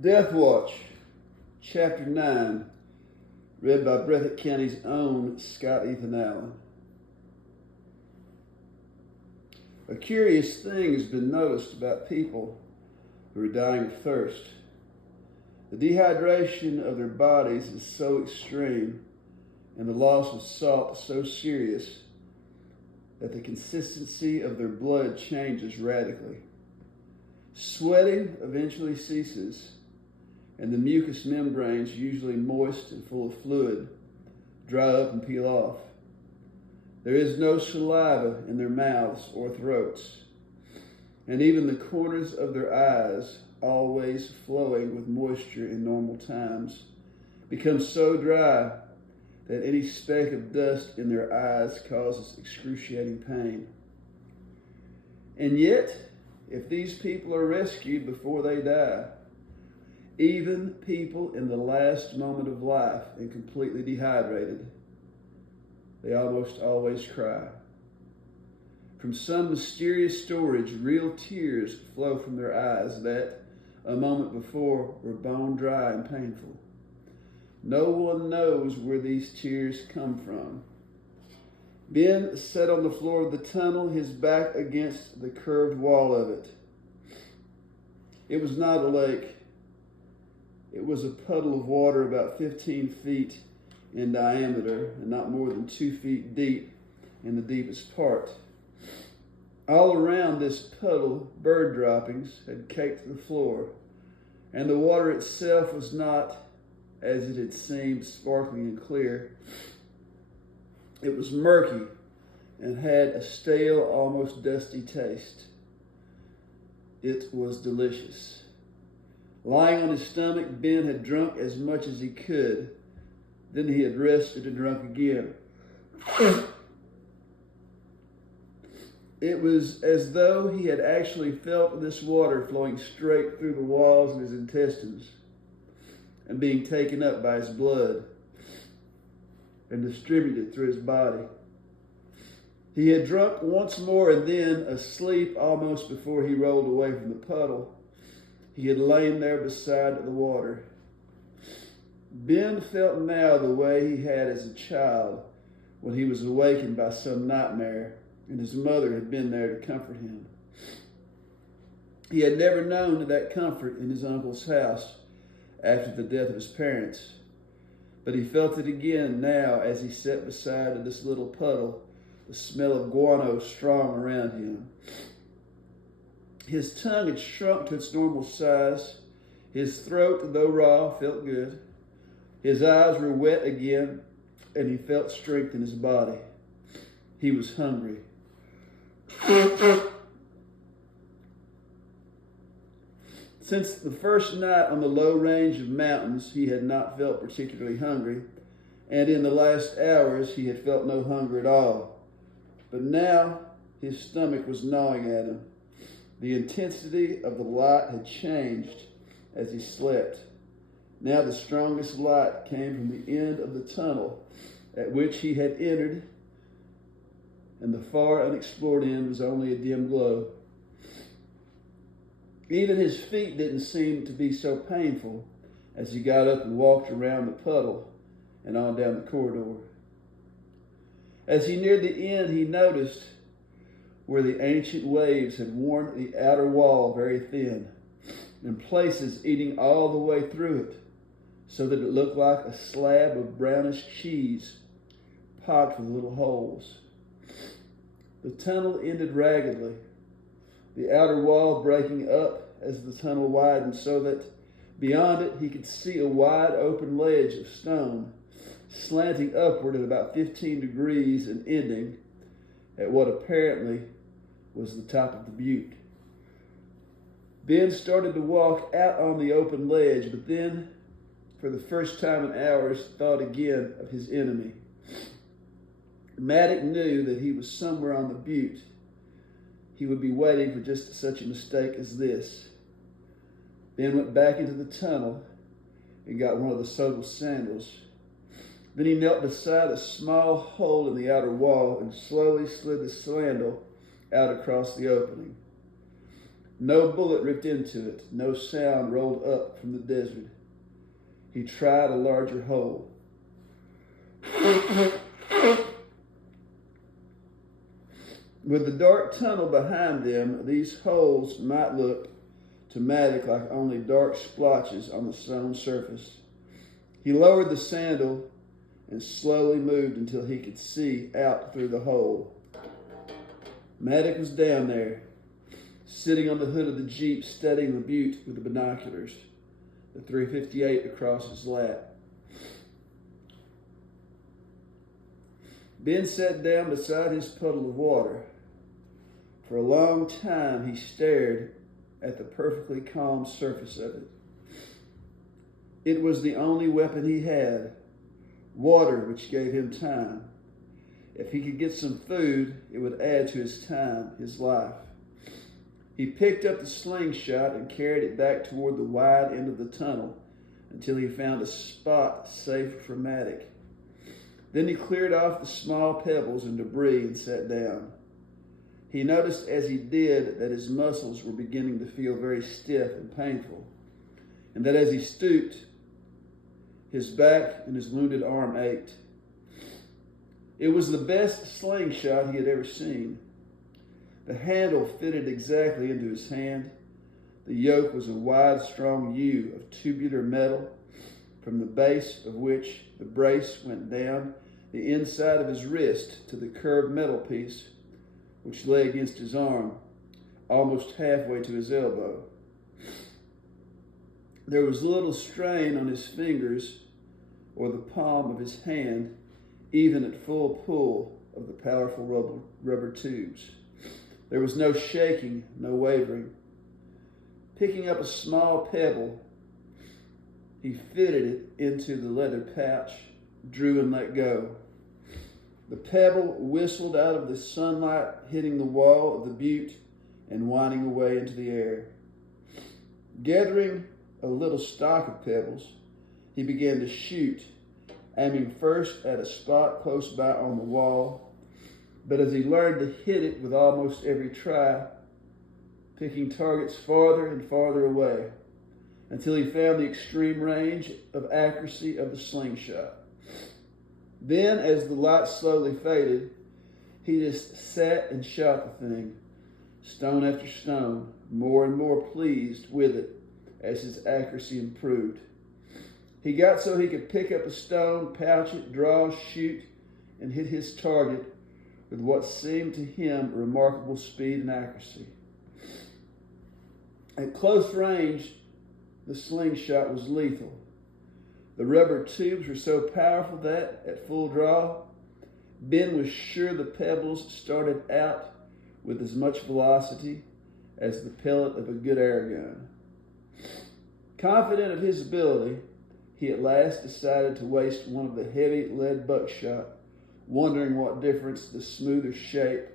Deathwatch, Chapter 9, read by Breathitt County's own Scott Ethan Allen. A curious thing has been noticed about people who are dying of thirst. The dehydration of their bodies is so extreme and the loss of salt so serious that the consistency of their blood changes radically. Sweating eventually ceases, and the mucous membranes, usually moist and full of fluid, dry up and peel off. There is no saliva in their mouths or throats, and even the corners of their eyes, always flowing with moisture in normal times, become so dry that any speck of dust in their eyes causes excruciating pain. And yet, if these people are rescued before they die, even people in the last moment of life and completely dehydrated, they almost always cry. From some mysterious storage, real tears flow from their eyes that, a moment before, were bone dry and painful. No one knows where these tears come from. Ben sat on the floor of the tunnel, his back against the curved wall of it. It was not a lake. It was a puddle of water about 15 feet in diameter and not more than 2 feet deep in the deepest part. All around this puddle, bird droppings had caked the floor, and the water itself was not, as it had seemed, sparkling and clear. It was murky and had a stale, almost dusty taste. It was delicious. Lying on his stomach, Ben had drunk as much as he could. Then he had rested and drunk again. It was as though he had actually felt this water flowing straight through the walls of his intestines and being taken up by his blood and distributed through his body. He had drunk once more, and then, asleep almost before he rolled away from the puddle, he had lain there beside the water. Ben felt now the way he had as a child when he was awakened by some nightmare and his mother had been there to comfort him. He had never known that comfort in his uncle's house after the death of his parents, but he felt it again now as he sat beside this little puddle, the smell of guano strong around him. His tongue had shrunk to its normal size. His throat, though raw, felt good. His eyes were wet again, and he felt strength in his body. He was hungry. Since the first night on the low range of mountains, he had not felt particularly hungry, and in the last hours he had felt no hunger at all. But now his stomach was gnawing at him. The intensity of the light had changed as he slept. Now the strongest light came from the end of the tunnel at which he had entered, and the far unexplored end was only a dim glow. Even his feet didn't seem to be so painful as he got up and walked around the puddle and on down the corridor. As he neared the end, he noticed where the ancient waves had worn the outer wall very thin, in places eating all the way through it, so that it looked like a slab of brownish cheese pocked with little holes. The tunnel ended raggedly, the outer wall breaking up as the tunnel widened so that beyond it he could see a wide open ledge of stone slanting upward at about 15 degrees and ending at what apparently was the top of the butte. Ben started to walk out on the open ledge, but then, for the first time in hours, thought again of his enemy. Maddox knew that he was somewhere on the butte. He would be waiting for just such a mistake as this. Ben went back into the tunnel and got one of the Sobel sandals. Then he knelt beside a small hole in the outer wall and slowly slid the sandal out across the opening. No bullet ripped into it. No sound rolled up from the desert. He tried a larger hole. With the dark tunnel behind them, these holes might look to Matic like only dark splotches on the stone surface. He lowered the sandal and slowly moved until he could see out through the hole. Matic was down there, sitting on the hood of the Jeep, studying the butte with the binoculars, the 358 across his lap. Ben sat down beside his puddle of water. For a long time, he stared at the perfectly calm surface of it. It was the only weapon he had, water, which gave him time. If he could get some food, it would add to his time, his life. He picked up the slingshot and carried it back toward the wide end of the tunnel until he found a spot safe for Matic. Then he cleared off the small pebbles and debris and sat down. He noticed as he did that his muscles were beginning to feel very stiff and painful, and that as he stooped, his back and his wounded arm ached. It was the best slingshot he had ever seen. The handle fitted exactly into his hand. The yoke was a wide, strong U of tubular metal, from the base of which the brace went down the inside of his wrist to the curved metal piece which lay against his arm, almost halfway to his elbow. There was little strain on his fingers or the palm of his hand, even at full pull of the powerful rubber tubes. There was no shaking, no wavering. Picking up a small pebble, he fitted it into the leather pouch, drew and let go. The pebble whistled out of the sunlight, hitting the wall of the butte and winding away into the air. Gathering a little stock of pebbles, he began to shoot, aiming first at a spot close by on the wall, but as he learned to hit it with almost every try, picking targets farther and farther away, until he found the extreme range of accuracy of the slingshot. Then, as the light slowly faded, he just sat and shot the thing, stone after stone, more and more pleased with it as his accuracy improved. He got so he could pick up a stone, pouch it, draw, shoot, and hit his target with what seemed to him remarkable speed and accuracy. At close range, the slingshot was lethal. The rubber tubes were so powerful that, at full draw, Ben was sure the pebbles started out with as much velocity as the pellet of a good air gun. Confident of his ability, he at last decided to waste one of the heavy lead buckshot, wondering what difference the smoother shape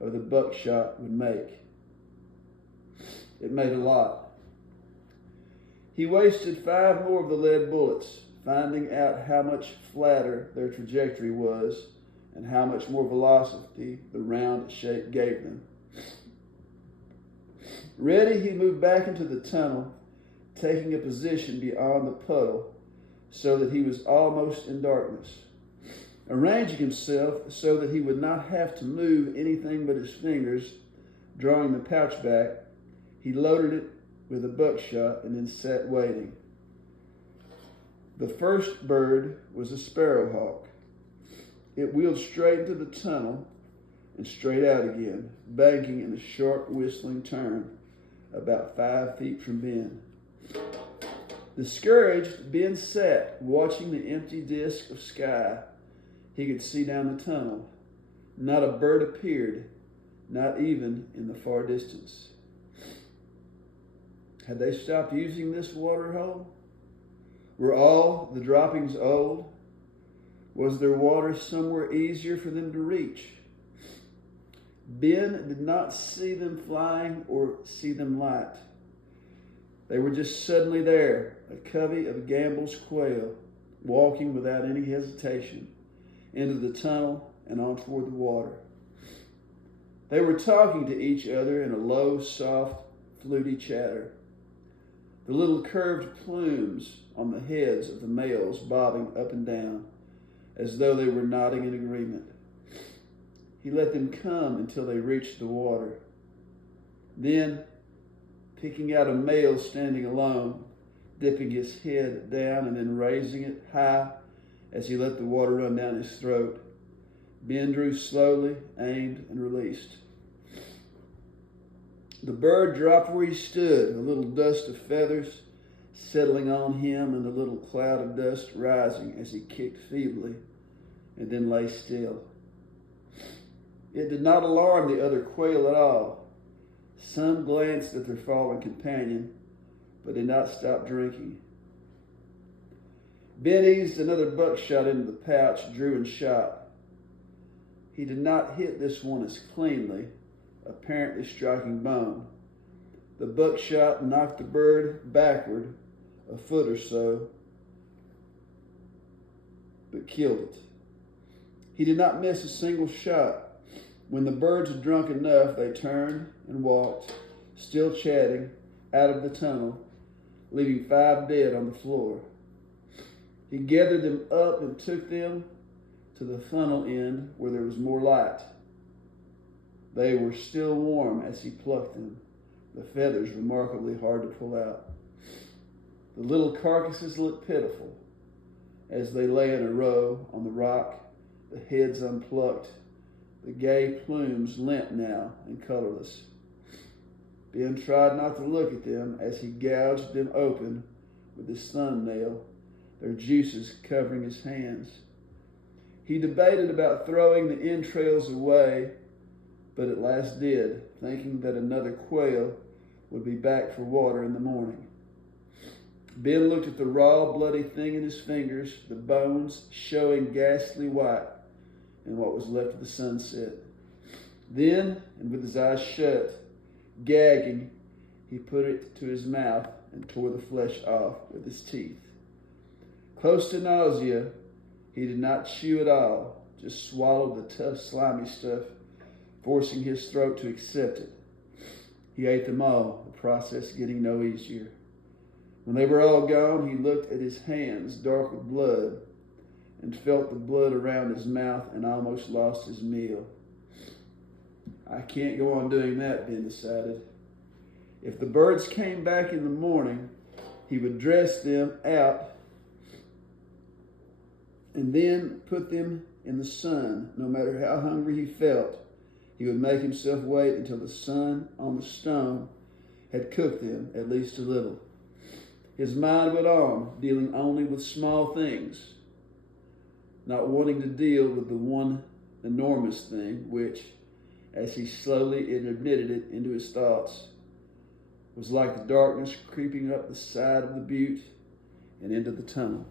of the buckshot would make. It made a lot. He wasted 5 more of the lead bullets, finding out how much flatter their trajectory was and how much more velocity the round shape gave them. Ready, he moved back into the tunnel, taking a position beyond the puddle so that he was almost in darkness. Arranging himself so that he would not have to move anything but his fingers, drawing the pouch back, he loaded it with a buckshot and then sat waiting. The first bird was a sparrowhawk. It wheeled straight into the tunnel and straight out again, banking in a sharp whistling turn about 5 feet from Ben. Discouraged, Ben sat watching the empty disk of sky he could see down the tunnel. Not a bird appeared, not even in the far distance. Had they stopped using this water hole? Were all the droppings old? Was there water somewhere easier for them to reach? Ben did not see them flying or see them light. They were just suddenly there, a covey of Gambel's quail, walking without any hesitation into the tunnel and on toward the water. They were talking to each other in a low, soft, fluty chatter. The little curved plumes on the heads of the males bobbing up and down, as though they were nodding in agreement. He let them come until they reached the water. Then, picking out a male standing alone, dipping his head down and then raising it high as he let the water run down his throat, Ben drew slowly, aimed, and released. The bird dropped where he stood, a little dust of feathers settling on him and a little cloud of dust rising as he kicked feebly and then lay still. It did not alarm the other quail at all. Some glanced at their fallen companion, but did not stop drinking. Ben eased another buckshot into the pouch, drew and shot. He did not hit this one as cleanly, apparently striking bone. The buckshot knocked the bird backward a foot or so, but killed it. He did not miss a single shot. When the birds had drunk enough, they turned and walked, still chatting, out of the tunnel, leaving 5 dead on the floor. He gathered them up and took them to the funnel end where there was more light. They were still warm as he plucked them, the feathers remarkably hard to pull out. The little carcasses looked pitiful as they lay in a row on the rock, the heads unplucked, the gay plumes limp now and colorless. Ben tried not to look at them as he gouged them open with his thumbnail, their juices covering his hands. He debated about throwing the entrails away, but at last did, thinking that another quail would be back for water in the morning. Ben looked at the raw, bloody thing in his fingers, the bones showing ghastly white in what was left of the sunset. Then, and with his eyes shut, gagging, he put it to his mouth and tore the flesh off with his teeth. Close to nausea, he did not chew at all, just swallowed the tough, slimy stuff, forcing his throat to accept it. He ate them all, the process getting no easier. When they were all gone, he looked at his hands, dark with blood, and felt the blood around his mouth and almost lost his meal. I can't go on doing that, Ben decided. If the birds came back in the morning, he would dress them out and then put them in the sun. No matter how hungry he felt, he would make himself wait until the sun on the stone had cooked them at least a little. His mind went on, dealing only with small things, not wanting to deal with the one enormous thing, which, as he slowly admitted it into his thoughts, was like the darkness creeping up the side of the butte and into the tunnel.